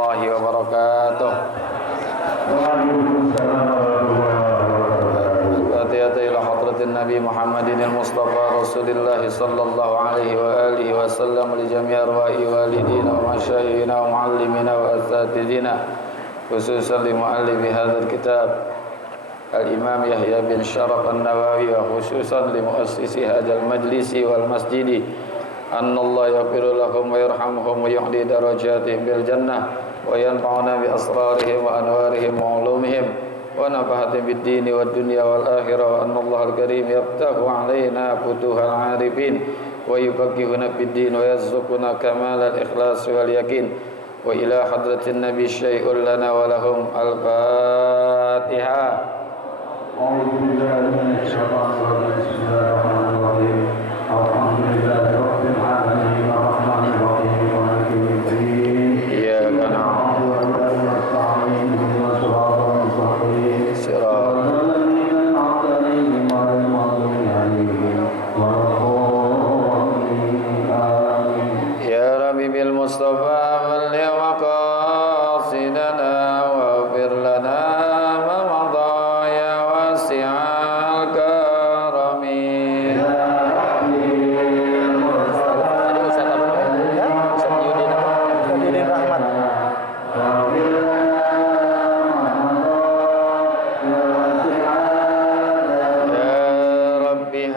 warahmatullahi wabarakatuh. Al-Fatihah ila hadratin Nabi Muhammadin al-Mustafa Rasulillah sallallahu alaihi wa alihi wa sallam li jami' arwahi walidina wa masyayikhina wa muallimina wa asatidina khususan li muallifi hadzal kitab Al-Imam Yahya bin Sharaf An-Nawawi wa khususan li muassisi hadzal majlisi wal masjidi annallahu yaghfiru lahum wa yarhamuhum wa yuhdi darajatihim bil jannah wa yanfa'una bi asrarihim wa anwarihim wa ulumihim wa nafahatin bid dini wad dunya wal akhirah wa annallahu al-karim yaftahu alaina futuhal arifin wa yufaqqihuna fid din wa yarzuquna kamalal ikhlas wal yakin wa ila hadratin nabi syai'un lana wa lahum al-Fatihah. أعوذ بالله من الشيطان الرجيم بسم الله الرحمن الرحيم الحمد لله رب العالمين الرحمن الرحيم مالك يوم الدين إياك نعبد وإياك نستعين اهدنا الصراط المستقيم صراط الذين أنعمت عليهم غير المغضوب عليهم ولا الضالين آمين يا ربي بالمصطفى بلغ مقاصدنا واغفر لنا ما مضى يا واسع الكرم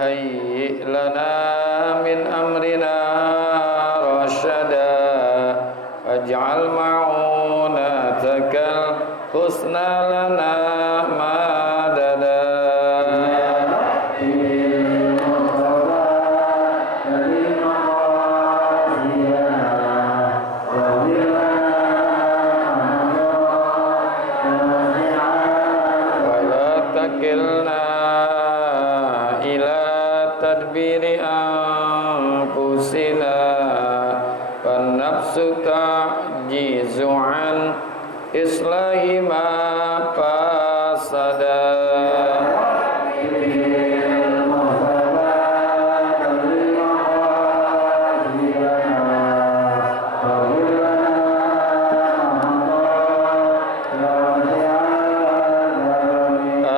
هيئ لنا من أمرنا رشدا واجعل معونتك الحسنى لنا مددا ولا تكلنا تدبير أنفسنا فالنفس تعجز عن إصلاح ما فسدا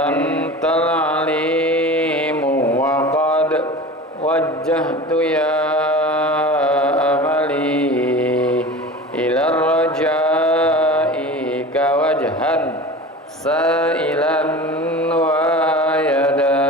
أنت العليم وجهت يا أملي إلى الرجاء كوجها سائلا ويدا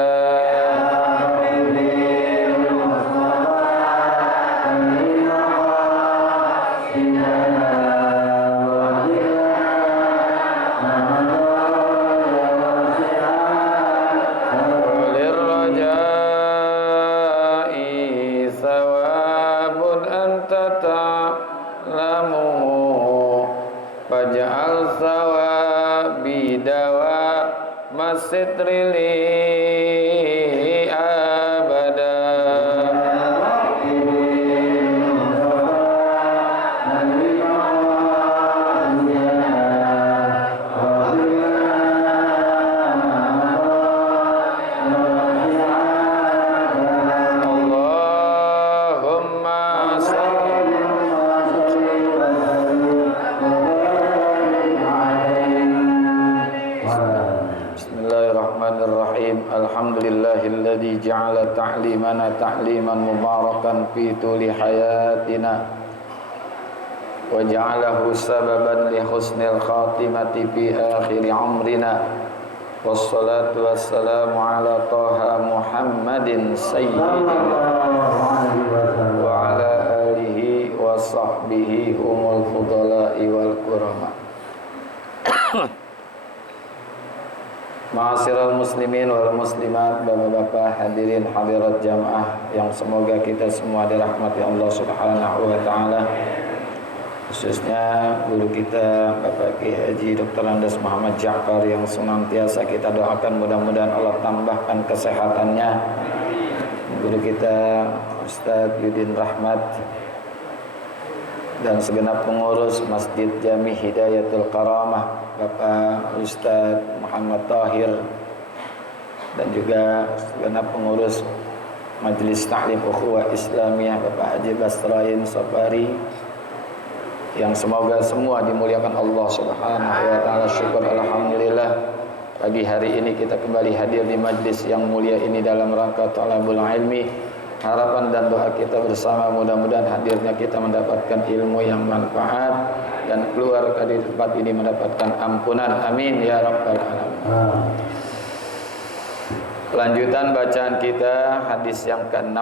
faj'al thawabi dawa masitri li abada Allahumma salli Bismillahirrahmanirrahim. Alhamdulillahilladzi ja'ala ta'limana ta'liman mubarakan fi tuli hayatina wa ja'alahu sababan li husnil khatimati fi akhir umrina. Wassalatu wassalamu ala Taha Muhammadin sayyidina wa ala alihi wa sahbihi humul fudala'i wal kurama. Ma'asyiral muslimin wal muslimat, bapak-bapak hadirin hadirat jamaah yang semoga kita semua dirahmati Allah Subhanahu wa taala. Khususnya guru kita Bapak Kiai Haji Dr. Andes Muhammad Ja'far yang senantiasa kita doakan mudah-mudahan Allah tambahkan kesehatannya. Guru kita Ustadz Yudin Rahmat dan segenap pengurus Masjid Jami Hidayatul Karamah Bapak Ustadz Muhammad Tahir dan juga segenap pengurus Majelis Ta'lim Ukhuwah Islamiyah Bapak Haji Basrain Safari, yang semoga semua dimuliakan Allah Subhanahu wa taala. Syukur alhamdulillah pagi hari ini kita kembali hadir di majlis yang mulia ini dalam rangka talabul ilmi. Harapan dan doa kita bersama mudah-mudahan hadirnya kita mendapatkan ilmu yang manfaat dan keluar dari tempat ini mendapatkan ampunan. Amin ya rabbal alamin. Lanjutan bacaan kita hadis yang ke-6.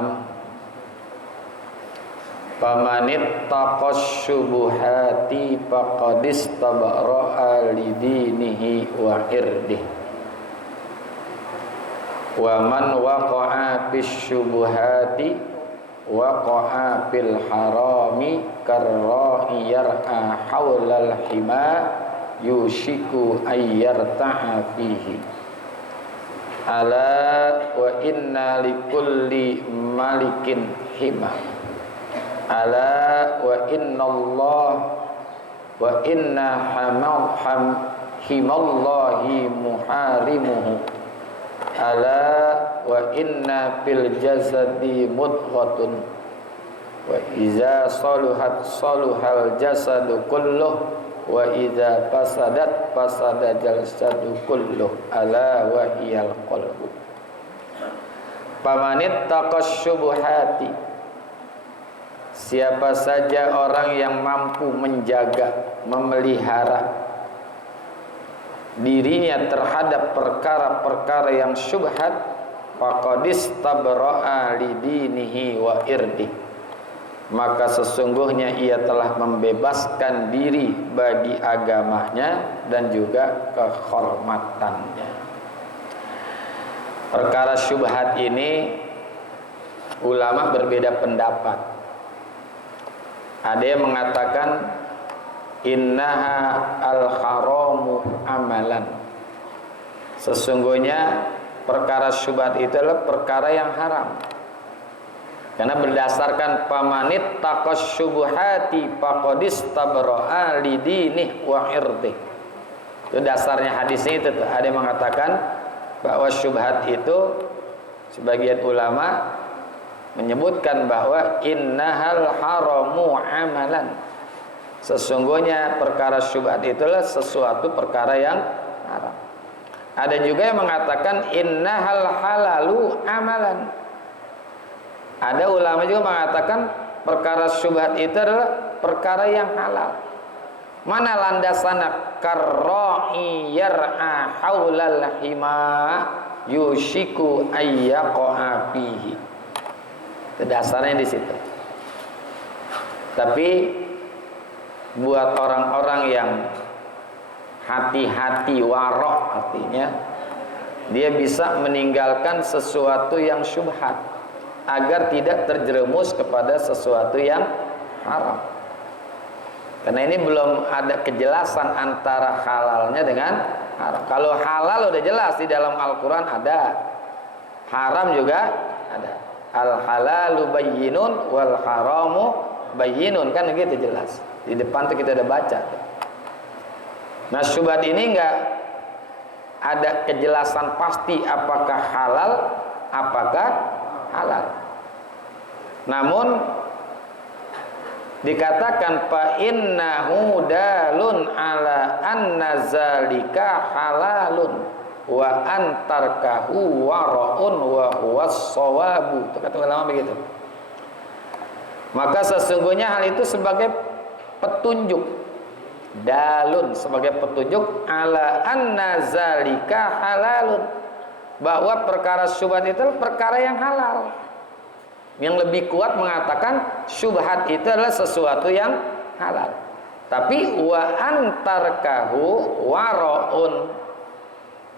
Famanit taqash syubuhati faqadis tabara'a lidinihi wa irdihi wa man waqa'a fis syubuhati waqa'a fil harami karra'i yar'a hawlal hima yushiku ayyarta'a fihi ala wa inna likulli malikin hima ala wa inna Allah wa inna himallahi muharimuhu ala wa inna fil jasadi mudghatun wa iza saluhat saluhal jasadu kulluh wa iza fasadat fasada jasadu kulluh ala wa iyal qalbu. Pamanit taqash syubuhati, siapa saja orang yang mampu menjaga, memelihara dirinya terhadap perkara-perkara yang syubhat, faqadis tabra'a lidinihi wa irdi, maka sesungguhnya ia telah membebaskan diri bagi agamanya dan juga kehormatannya. Perkara syubhat ini ulama berbeda pendapat. Ada yang mengatakan innaha al-haramu amalan, sesungguhnya perkara syubhat itu adalah perkara yang haram, karena berdasarkan pamanit taqash syubuhati faqadis tabra'a lidinih wa irdih. Itu dasarnya hadisnya itu tuh. Ada yang mengatakan bahwa syubhat itu, sebagian ulama menyebutkan bahwa innahal haramu amalan, sesungguhnya perkara syubhat itulah sesuatu perkara yang haram. Ada juga yang mengatakan innahal halalu amalan. Ada ulama juga mengatakan perkara syubhat itu adalah perkara yang halal. Mana landasannya? Karra'i yar'a haulal hima yushiku ayyaqa'a fihi. Dasarnya di situ. Tapi buat orang-orang yang hati-hati, warok, artinya dia bisa meninggalkan sesuatu yang syubhat agar tidak terjerumus kepada sesuatu yang haram. Karena ini belum ada kejelasan antara halalnya dengan haram. Kalau halal udah jelas di dalam Al-Quran ada, haram juga ada. Al-halalu bayyinun wal haramu bayyinun, kan gitu jelas. Di depan tuh kita udah baca. Nah, syubhat ini enggak ada kejelasan pasti apakah halal, apakah halal. Namun dikatakan fa innahu dalun ala anna zalika halalun wa antarkahu wara'un wa huwas shawabu. Itu kata ulama begitu. Maka sesungguhnya hal itu sebagai petunjuk, dalun sebagai petunjuk ala anna zalika halalun, bahwa perkara syubhat itu adalah perkara yang halal. Yang lebih kuat mengatakan syubhat itu adalah sesuatu yang halal. Tapi wa antarkahu waraun,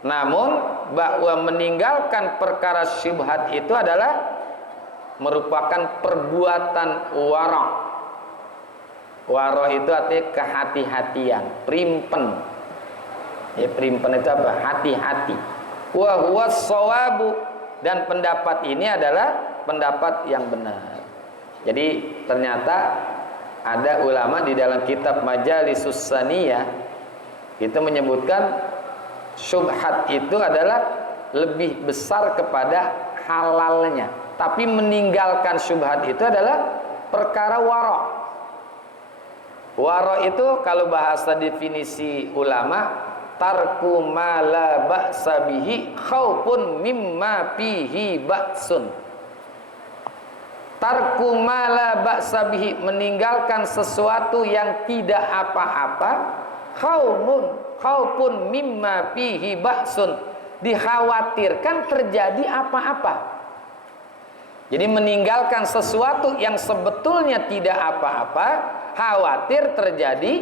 namun bahwa meninggalkan perkara syubhat itu adalah merupakan perbuatan wara'. Wara' itu artinya kehati-hatian, primpen. Ya, primpen itu apa? Hati-hati. Wa huwa shawabu, dan pendapat ini adalah pendapat yang benar. Jadi ternyata ada ulama di dalam kitab Majalisus Saniyah itu menyebutkan syubhat itu adalah lebih besar kepada halalnya, tapi meninggalkan syubhat itu adalah perkara wara'. Wara itu kalau bahasa definisi ulama, tarku ma la ba'sa bihi khaufun mimma fihi ba'sun. Tarku ma la ba'sa bihi, meninggalkan sesuatu yang tidak apa-apa, khaufun mimma fihi ba'sun, dikhawatirkan terjadi apa-apa. Jadi meninggalkan sesuatu yang sebetulnya tidak apa-apa, khawatir terjadi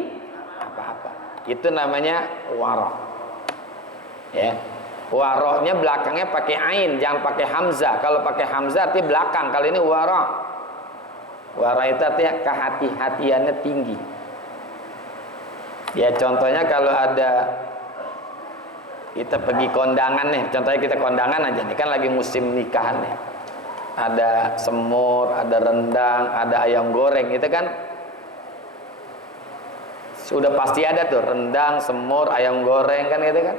apa-apa. Itu namanya wara. Ya. Warahnya belakangnya pakai ain, jangan pakai hamzah. Kalau pakai hamzah artinya belakang. Kalau ini wara. Wara itu artinya kehati-hatiannya tinggi. Ya contohnya kalau ada kita pergi kondangan nih, contohnya kita kondangan aja nih, kan lagi musim nikahan nih. Ada semur, ada rendang, ada ayam goreng, itu kan sudah pasti ada tuh, rendang, semur, ayam goreng kan gitu kan.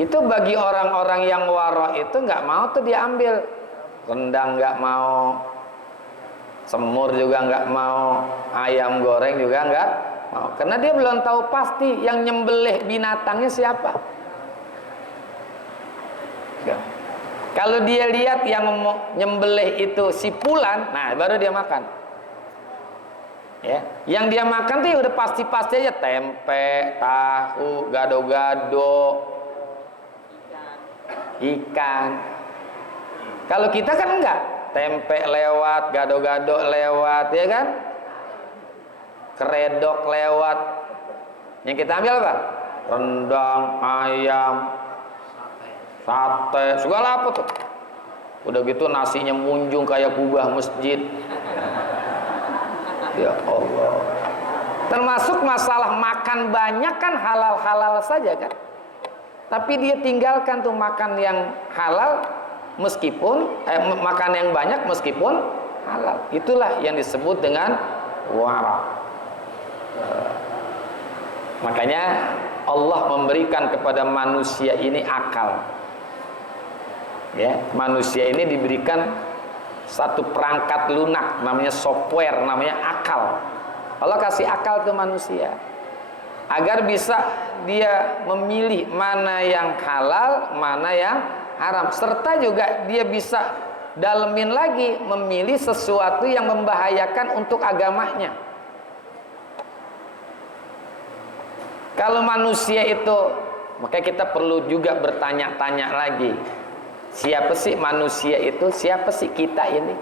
Itu bagi orang-orang yang waro itu nggak mau tuh diambil. Rendang nggak mau, semur juga nggak mau, ayam goreng juga nggak mau, karena dia belum tahu pasti yang nyembelih binatangnya siapa. Ya. Kalau dia lihat yang nyembelih itu si Fulan, nah baru dia makan. Ya, yang dia makan tuh udah pasti-pasti aja tempe, tahu, gado-gado, ikan. Kalau kita kan enggak, tempe lewat, gado-gado lewat, ya kan? Keredok lewat. Yang kita ambil apa? Rendang, ayam, sate, segala apa tuh. Udah gitu nasinya munjung kayak kubah masjid. Ya Allah. Termasuk masalah makan banyak kan halal-halal saja kan. Tapi dia tinggalkan tuh makan yang halal meskipun makan yang banyak meskipun halal. Itulah yang disebut dengan wara. Makanya Allah memberikan kepada manusia ini akal. Ya, manusia ini diberikan satu perangkat lunak, namanya software, namanya akal. Allah kasih akal ke manusia agar bisa dia memilih mana yang halal, mana yang haram, serta juga dia bisa dalemin lagi memilih sesuatu yang membahayakan untuk agamanya. Kalau manusia itu, maka kita perlu juga bertanya-tanya lagi. Siapa sih manusia itu? Siapa sih kita ini?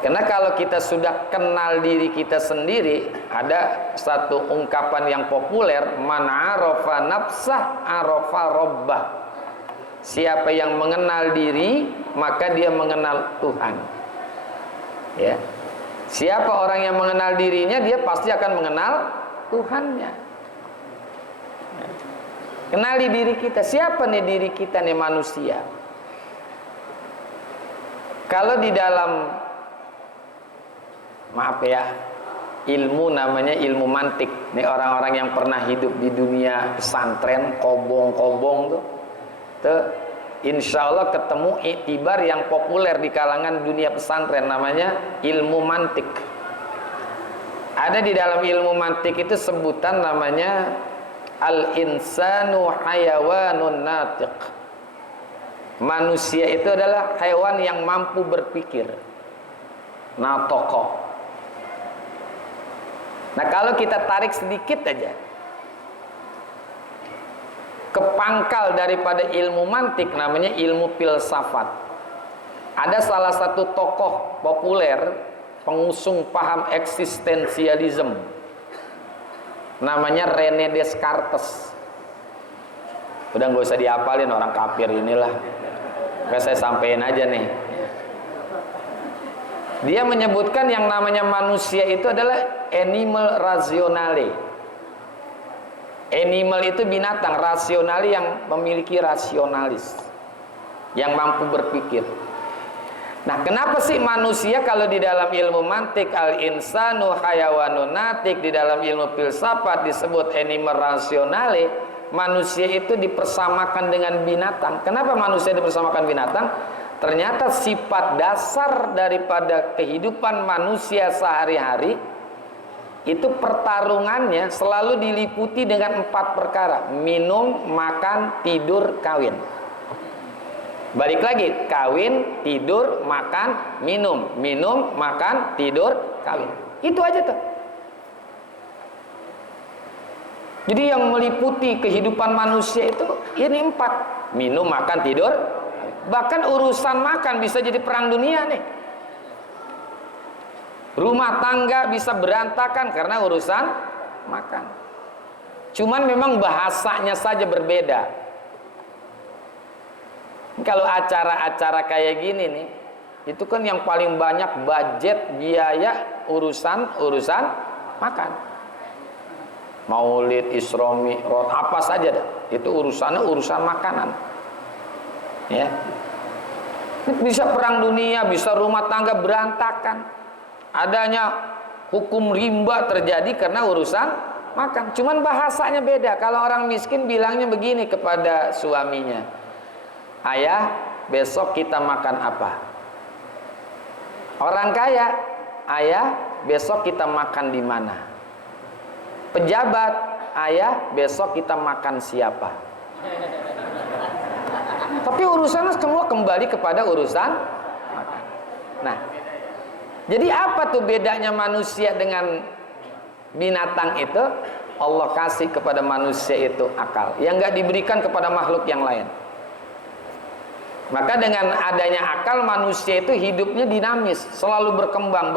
Karena kalau kita sudah kenal diri kita sendiri, ada satu ungkapan yang populer, man arafa nafsah arafa rabbah. Siapa yang mengenal diri, maka dia mengenal Tuhan. Ya. Siapa orang yang mengenal dirinya, dia pasti akan mengenal Tuhannya. Kenali diri kita. Siapa nih diri kita nih manusia? Kalau di dalam, maaf ya, ilmu namanya ilmu mantik. Nih orang-orang yang pernah hidup di dunia pesantren, kobong-kobong tuh insya Allah ketemu iktibar yang populer di kalangan dunia pesantren, namanya ilmu mantik. Ada di dalam ilmu mantik itu sebutan namanya al-insanu hayawanun natiq. Manusia itu adalah hewan yang mampu berpikir. Natoko. Nah kalau kita tarik sedikit aja ke pangkal daripada ilmu mantik, namanya ilmu filsafat. Ada salah satu tokoh populer pengusung paham eksistensialisme, namanya René Descartes. Udah nggak usah dihafalin, orang kafir inilah. Oke, saya sampein aja nih. Dia menyebutkan yang namanya manusia itu adalah animal rationale. Animal itu binatang, rasionali yang memiliki rasionalis, yang mampu berpikir. Nah, kenapa sih manusia kalau di dalam ilmu mantik al-insanu hayawanun natik, di dalam ilmu filsafat disebut animal rationale, manusia itu dipersamakan dengan binatang. Kenapa manusia dipersamakan binatang? Ternyata sifat dasar daripada kehidupan manusia sehari-hari itu pertarungannya selalu diliputi dengan 4 perkara: minum, makan, tidur, kawin. Balik lagi, kawin, tidur, makan, minum. Minum, makan, tidur, kawin. Itu aja tuh. Jadi yang meliputi kehidupan manusia itu ini 4: minum, makan, tidur. Bahkan urusan makan bisa jadi perang dunia nih. Rumah tangga bisa berantakan karena urusan makan. Cuman memang bahasanya saja berbeda. Kalau acara-acara kayak gini nih, itu kan yang paling banyak budget biaya urusan makan. Maulid, Isra Mi'raj, apa saja dah. Itu urusannya urusan makanan. Ya. Bisa perang dunia, bisa rumah tangga berantakan. Adanya hukum rimba terjadi karena urusan makan. Cuman bahasanya beda. Kalau orang miskin bilangnya begini kepada suaminya, ayah, besok kita makan apa? Orang kaya, ayah, besok kita makan di mana? Pejabat, ayah, besok kita makan siapa? Tapi urusannya semua kembali kepada urusan makan. Nah, jadi apa tuh bedanya manusia dengan binatang itu? Allah kasih kepada manusia itu akal yang nggak diberikan kepada makhluk yang lain. Maka dengan adanya akal, manusia itu hidupnya dinamis, selalu berkembang.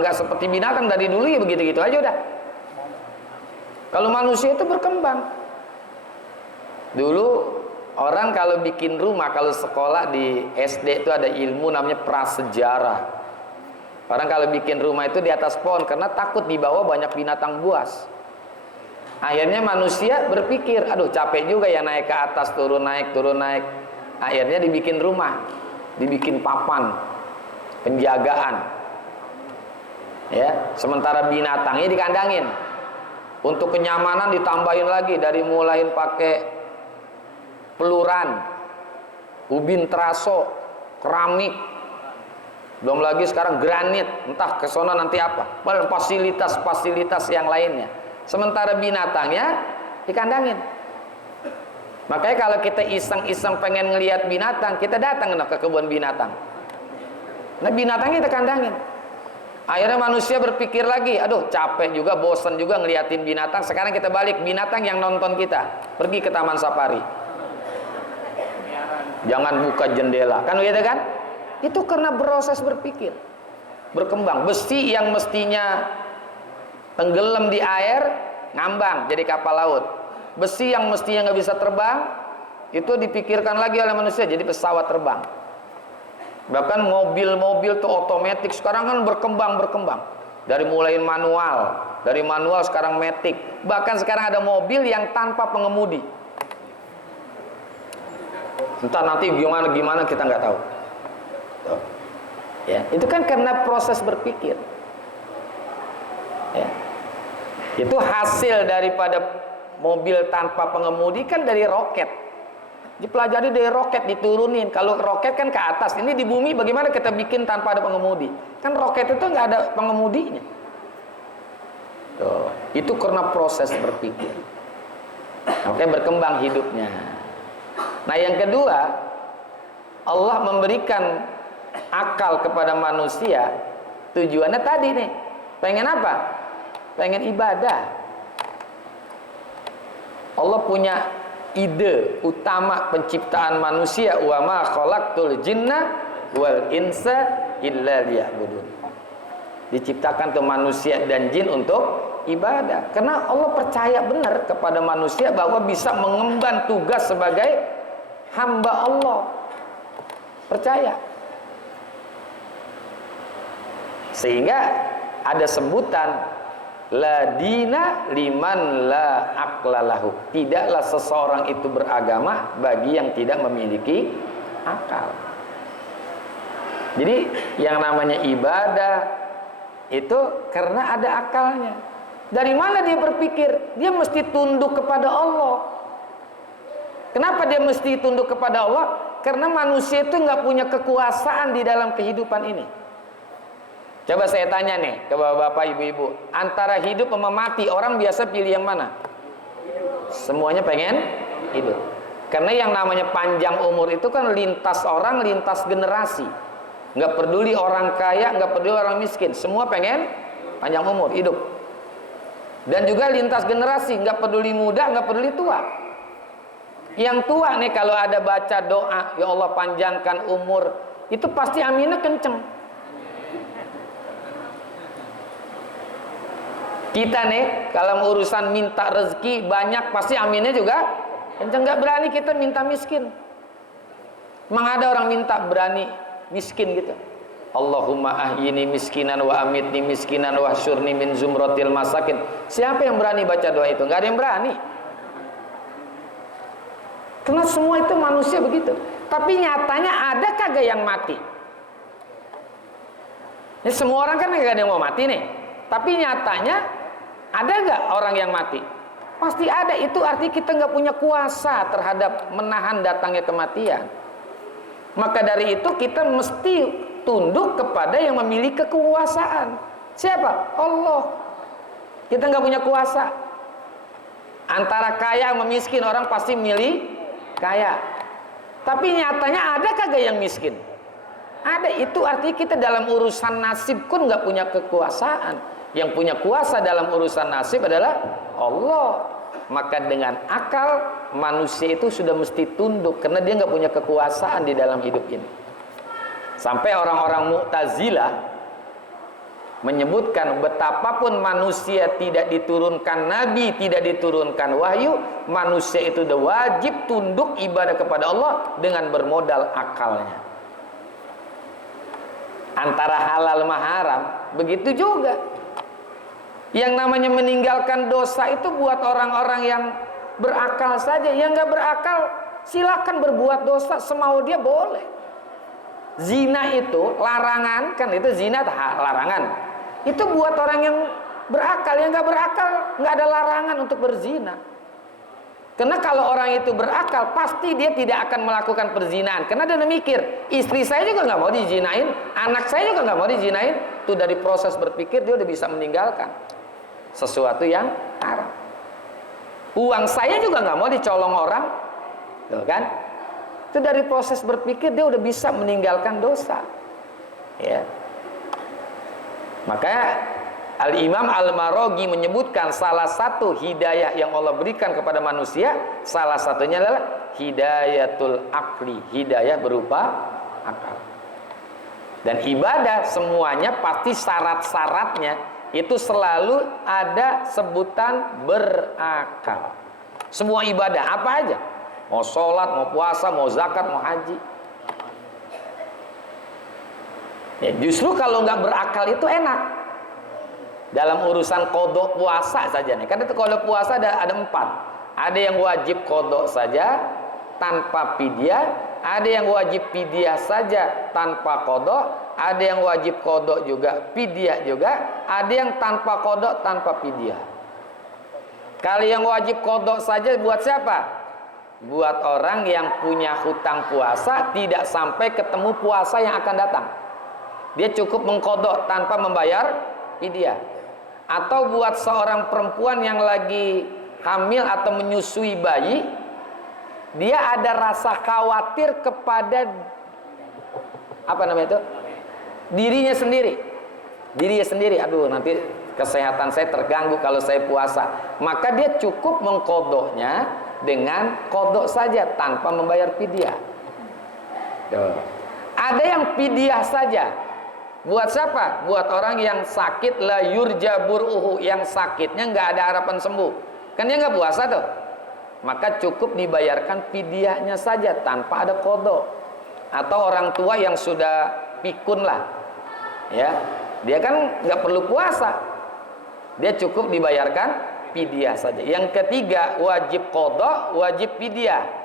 Nggak seperti binatang dari dulu ya begitu-gitu aja udah. Kalau manusia itu berkembang. Dulu orang kalau bikin rumah, kalau sekolah di SD itu ada ilmu namanya prasejarah. Orang kalau bikin rumah itu di atas pohon karena takut di bawah banyak binatang buas. Akhirnya manusia berpikir, aduh capek juga ya naik ke atas, turun naik. Akhirnya dibikin rumah, dibikin papan penjagaan. Ya, sementara binatangnya dikandangin. Untuk kenyamanan ditambahin lagi, dari mulain pakai peluran, ubin teraso, keramik, belum lagi sekarang granit, entah ke sono nanti apa, fasilitas yang lainnya. Sementara binatangnya dikandangin. Makanya kalau kita iseng-iseng pengen ngelihat binatang, kita datang ke kebun binatang. Nah, binatangnya kita kandangin. Akhirnya manusia berpikir lagi, aduh capek juga, bosan juga ngeliatin binatang. Sekarang kita balik, binatang yang nonton kita. Pergi ke taman safari. Jangan buka jendela, kan begitu kan? Itu karena proses berpikir, berkembang. Besi yang mestinya tenggelam di air, ngambang jadi kapal laut. Besi yang mestinya nggak bisa terbang, itu dipikirkan lagi oleh manusia jadi pesawat terbang. Bahkan mobil-mobil tuh otomatis sekarang kan berkembang. Dari mulai manual, dari manual sekarang matic. Bahkan sekarang ada mobil yang tanpa pengemudi. Entah nanti gimana kita nggak tahu. Ya, itu kan karena proses berpikir. Ya. Itu hasil daripada mobil tanpa pengemudi kan dari roket. Dipelajari dari roket, diturunin. Kalau roket kan ke atas, ini di bumi bagaimana kita bikin tanpa ada pengemudi? Kan roket itu nggak ada pengemudinya. Tuh, itu karena proses berpikir. Oke, berkembang hidupnya. Nah, yang kedua, Allah memberikan akal kepada manusia. Tujuannya tadi nih, pengen apa? Pengen ibadah. Allah punya ide utama penciptaan manusia, wa ma khalaqtul jinna wal insa illa liya'budun. Diciptakan tuh manusia dan jin untuk ibadah. Karena Allah percaya benar kepada manusia bahwa bisa mengemban tugas sebagai hamba Allah. Percaya. Sehingga ada sebutan la dina liman la aqlalahu. Tidaklah seseorang itu beragama bagi yang tidak memiliki akal. Jadi yang namanya ibadah itu karena ada akalnya. Dari mana dia berpikir? Dia mesti tunduk kepada Allah. Kenapa dia mesti tunduk kepada Allah? Karena manusia itu nggak punya kekuasaan di dalam kehidupan ini. Coba saya tanya nih ke bapak-bapak, ibu-ibu, antara hidup sama mati, orang biasa pilih yang mana? Semuanya pengen hidup. Karena yang namanya panjang umur itu kan lintas orang, lintas generasi. Nggak peduli orang kaya, nggak peduli orang miskin, semua pengen panjang umur, hidup. Dan juga lintas generasi, nggak peduli muda, nggak peduli tua. Yang tua nih kalau ada baca doa, ya Allah panjangkan umur, itu pasti aminnya kenceng. Kita nih kalau urusan minta rezeki banyak, pasti aminnya juga kenceng. Nggak berani kita minta miskin. Emang ada orang minta berani miskin gitu? Allahumma ahyini miskinan wa amitni miskinan wa syurni min zumratil masakin. Siapa yang berani baca doa itu? Nggak ada yang berani. Karena semua itu manusia begitu. Tapi nyatanya ada kagak yang mati? Ini semua orang kan nggak ada yang mau mati nih. Tapi nyatanya ada nggak orang yang mati? Pasti ada. Itu artinya kita nggak punya kuasa terhadap menahan datangnya kematian. Maka dari itu kita mesti tunduk kepada yang memiliki kekuasaan. Siapa? Allah. Kita nggak punya kuasa. Antara kaya sama miskin, orang pasti milih kaya. Tapi nyatanya ada kagak yang miskin? Ada. Itu artinya kita dalam urusan nasib pun nggak punya kekuasaan. Yang punya kuasa dalam urusan nasib adalah Allah. Maka dengan akal manusia itu sudah mesti tunduk, karena dia nggak punya kekuasaan di dalam hidup ini. Sampai orang-orang Mu'tazilah menyebutkan betapapun manusia tidak diturunkan nabi, tidak diturunkan wahyu, manusia itu sudah wajib tunduk ibadah kepada Allah dengan bermodal akalnya. Antara halal sama haram, begitu juga. Yang namanya meninggalkan dosa itu buat orang-orang yang berakal saja. Yang nggak berakal silakan berbuat dosa semau dia, boleh. Zina itu larangan, kan itu zina larangan. Itu buat orang yang berakal. Yang nggak berakal nggak ada larangan untuk berzina. Karena kalau orang itu berakal pasti dia tidak akan melakukan perzinahan. Karena dia mikir, istri saya juga nggak mau dijinain, anak saya juga nggak mau dijinain. Itu dari proses berpikir dia udah bisa meninggalkan sesuatu yang haram. Uang saya juga nggak mau dicolong orang, tuh kan? Itu dari proses berpikir dia udah bisa meninggalkan dosa. Ya. Maka Al-Imam Al-Maraghi menyebutkan salah satu hidayah yang Allah berikan kepada manusia, salah satunya adalah hidayatul akli, hidayah berupa akal. Dan ibadah semuanya pasti syarat-syaratnya itu selalu ada sebutan berakal. Semua ibadah apa aja, mau sholat, mau puasa, mau zakat, mau haji. Ya, justru kalau nggak berakal itu enak. Dalam urusan kodok puasa saja nih, karena itu kodok puasa ada 4. Ada yang wajib kodok saja tanpa fidyah, ada yang wajib fidyah saja tanpa kodok, ada yang wajib kodok juga fidyah juga, ada yang tanpa kodok tanpa fidyah. Kalau yang wajib kodok saja buat siapa? Buat orang yang punya hutang puasa tidak sampai ketemu puasa yang akan datang. Dia cukup mengkodok tanpa membayar fidyah. Atau buat seorang perempuan yang lagi hamil atau menyusui bayi, dia ada rasa khawatir kepada apa namanya itu? Dirinya sendiri. Aduh, nanti kesehatan saya terganggu kalau saya puasa. Maka dia cukup mengkodoknya dengan kodok saja tanpa membayar fidyah. Ada yang fidyah saja. Buat siapa? Buat orang yang sakit la yurja bur'uhu, yang sakitnya nggak ada harapan sembuh. Kan dia nggak puasa tuh. Maka cukup dibayarkan fidyahnya saja tanpa ada kodok. Atau orang tua yang sudah pikun lah, ya, dia kan nggak perlu puasa, dia cukup dibayarkan fidyah saja. Yang ketiga wajib kodok, wajib fidyah.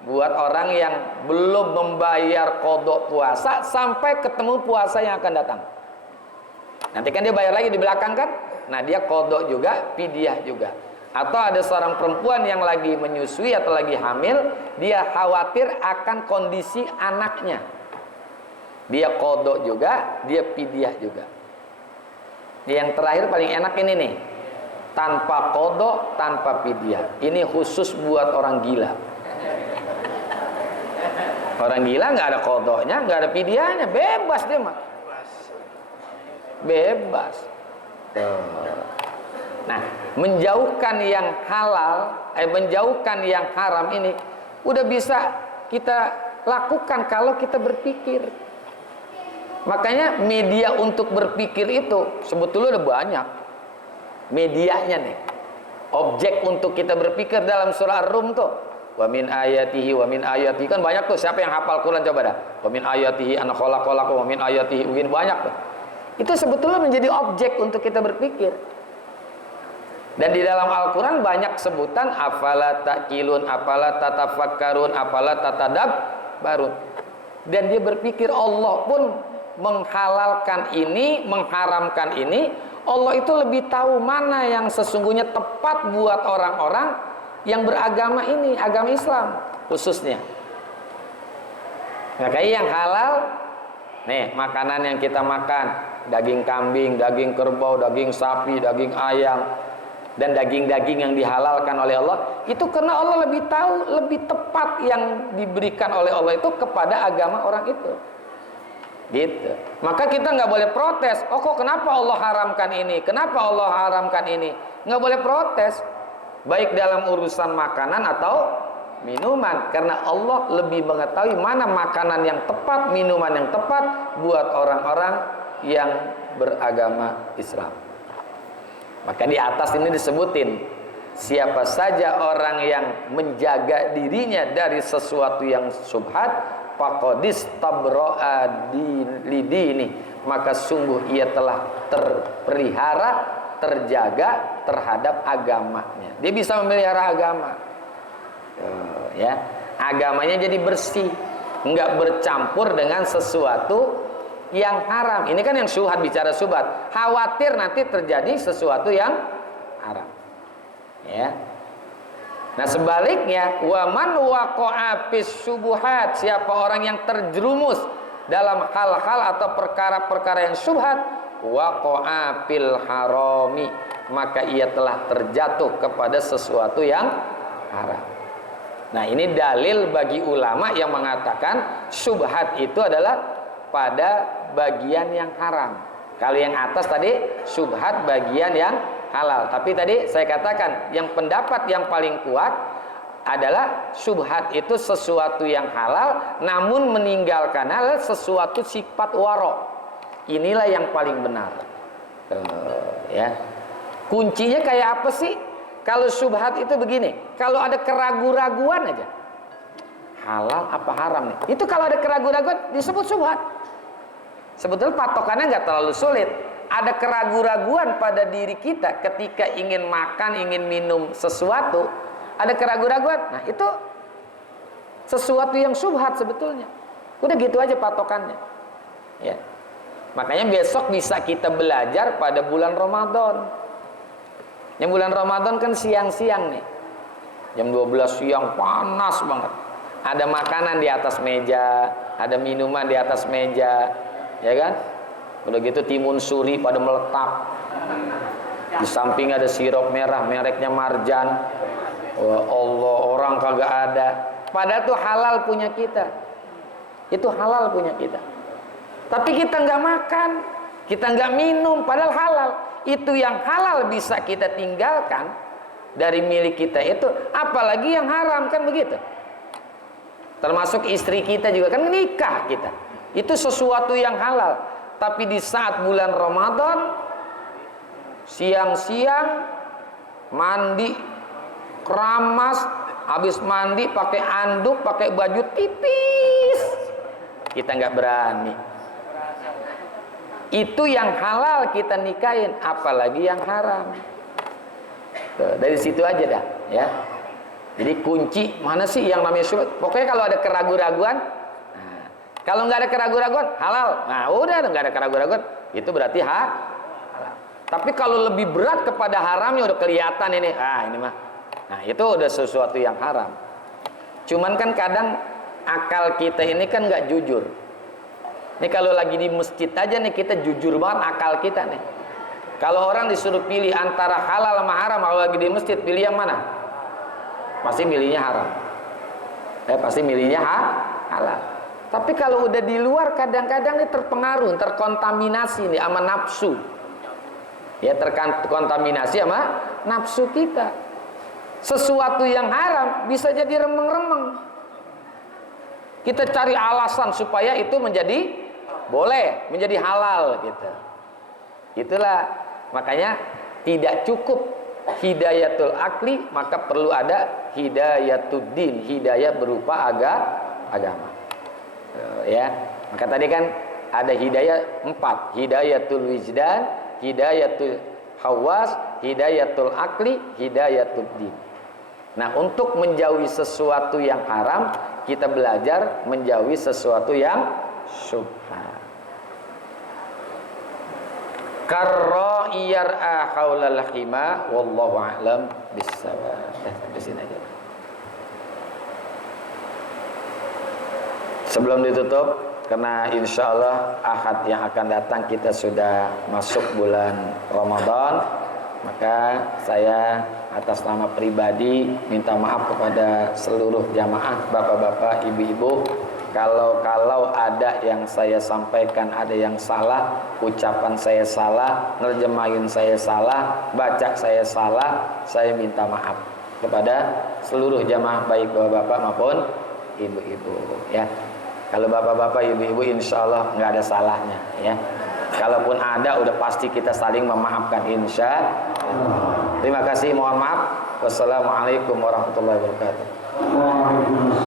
Buat orang yang belum membayar kodok puasa sampai ketemu puasa yang akan datang. Nanti kan dia bayar lagi di belakang kan? Nah dia kodok juga, fidyah juga. Atau ada seorang perempuan yang lagi menyusui atau lagi hamil, dia khawatir akan kondisi anaknya. Dia kodok juga, dia fidyah juga. Yang terakhir paling enak ini nih. Tanpa qada, tanpa fidyah. Ini khusus buat orang gila. Orang gila nggak ada qadanya, nggak ada fidyahnya, bebas dia mah. Bebas. Nah, menjauhkan yang halal, menjauhkan yang haram ini udah bisa kita lakukan kalau kita berpikir. Makanya media untuk berpikir itu sebetulnya udah banyak. Medianya nih. Objek untuk kita berpikir dalam surah Ar-Rum tuh. Wa min ayatihi kan banyak tuh. Siapa yang hafal Quran coba dah. Wa min ayatihi an khalaqalakum wa min ayatihi banyak tuh. Itu sebetulnya menjadi objek untuk kita berpikir. Dan di dalam Al-Quran banyak sebutan afala ta'qilun, afala tatafakkarun, afala tatadabbarun. Dan dia berpikir Allah pun menghalalkan ini, mengharamkan ini. Allah itu lebih tahu mana yang sesungguhnya tepat buat orang-orang yang beragama ini, agama Islam khususnya. Makanya yang halal, nih makanan yang kita makan, daging kambing, daging kerbau, daging sapi, daging ayam, dan daging-daging yang dihalalkan oleh Allah, itu karena Allah lebih tahu, lebih tepat yang diberikan oleh Allah itu kepada agama orang itu. Gitu. Maka kita nggak boleh protes. Oh kok kenapa Allah haramkan ini? Kenapa Allah haramkan ini? Nggak boleh protes. Baik dalam urusan makanan atau minuman. Karena Allah lebih mengetahui mana makanan yang tepat, minuman yang tepat buat orang-orang yang beragama Islam. Maka di atas ini disebutin, siapa saja orang yang menjaga dirinya dari sesuatu yang subhat, faqadis tabra'a lidini, maka sungguh ia telah terpelihara, terjaga terhadap agamanya. Dia bisa memelihara agama. Ya, agamanya jadi bersih, enggak bercampur dengan sesuatu yang haram. Ini kan yang syubhat, bicara syubhat. Khawatir nanti terjadi sesuatu yang haram. Ya. Nah sebaliknya, waman waqa'a fis syubuhat, siapa orang yang terjerumus dalam hal-hal atau perkara-perkara yang syubhat, waqa'a fil harami, maka ia telah terjatuh kepada sesuatu yang haram. Nah ini dalil bagi ulama yang mengatakan syubhat itu adalah pada bagian yang haram. Kalau yang atas tadi syubhat bagian yang halal. Tapi tadi saya katakan yang pendapat yang paling kuat adalah syubhat itu sesuatu yang halal namun meninggalkan halal sesuatu sifat waro. Inilah yang paling benar. Ya. Kuncinya kayak apa sih? Kalau syubhat itu begini, kalau ada keraguan-raguan aja, halal apa haram nih? Itu kalau ada keraguan-raguan disebut syubhat. Sebetulnya patokannya nggak terlalu sulit. Ada keraguan-raguan pada diri kita ketika ingin makan, ingin minum sesuatu, ada keraguan-raguan. Nah itu sesuatu yang syubhat sebetulnya. Udah gitu aja patokannya. Ya. Makanya besok bisa kita belajar pada bulan Ramadan. Yang bulan Ramadan kan siang-siang nih. Jam 12 siang panas banget. Ada makanan di atas meja, ada minuman di atas meja. Ya kan? Udah gitu timun suri pada meletak. Di samping ada sirup merah mereknya Marjan. Oh Allah, orang kagak ada. Padahal itu halal punya kita. Itu halal punya kita. Tapi kita nggak makan, kita nggak minum, padahal halal. Itu yang halal bisa kita tinggalkan dari milik kita itu, apalagi yang haram, kan begitu. Termasuk istri kita juga, kan nikah kita. Itu sesuatu yang halal. Tapi di saat bulan Ramadan, siang-siang mandi keramas, habis mandi pakai anduk, pakai baju tipis, kita nggak berani. Itu yang halal kita nikahin, apalagi yang haram. Tuh, dari situ aja dah, ya. Jadi kunci mana sih yang namanya syubhat? Pokoknya kalau ada keraguan-raguan, nah, kalau nggak ada keraguan-raguan halal. Nah udah nggak ada keraguan-raguan, itu berarti halal. Tapi kalau lebih berat kepada haramnya udah kelihatan ini, ini mah. Nah itu udah sesuatu yang haram. Cuman kan kadang akal kita ini kan nggak jujur. Nih kalau lagi di masjid aja nih kita jujur banget akal kita nih. Kalau orang disuruh pilih antara halal sama haram, kalau lagi di masjid pilih yang mana? Pasti milihnya haram. Pasti milihnya halal. Tapi kalau udah di luar kadang-kadang ini terpengaruh, terkontaminasi nih sama nafsu. Ya, terkontaminasi sama nafsu kita. Sesuatu yang haram bisa jadi remeng-remeng. Kita cari alasan supaya itu menjadi boleh, menjadi halal gitu. Itulah makanya tidak cukup hidayatul akli, maka perlu ada hidayatud din, hidayah berupa agama. Ya, maka tadi kan ada hidayah 4, hidayatul wijdan, hidayatul hawas, hidayatul akli, hidayatul din. Nah, untuk menjauhi sesuatu yang haram, kita belajar menjauhi sesuatu yang syubhat. Karra'i yar'a haulal hima, wallahu a'lam bissawab. Di sini aja. Sebelum ditutup, karena insya Allah Ahad yang akan datang kita sudah masuk bulan Ramadan, maka saya atas nama pribadi minta maaf kepada seluruh jamaah, bapak-bapak, ibu-ibu, kalau ada yang saya sampaikan ada yang salah, ucapan saya salah, nerjemahin saya salah, baca saya salah, saya minta maaf kepada seluruh jamaah, baik bapak-bapak maupun ibu-ibu, ya. Kalau bapak-bapak, ibu-ibu insya Allah nggak ada salahnya, ya. Kalaupun ada, udah pasti kita saling memaafkan insya Allah. Terima kasih, mohon maaf. Wassalamualaikum warahmatullahi wabarakatuh.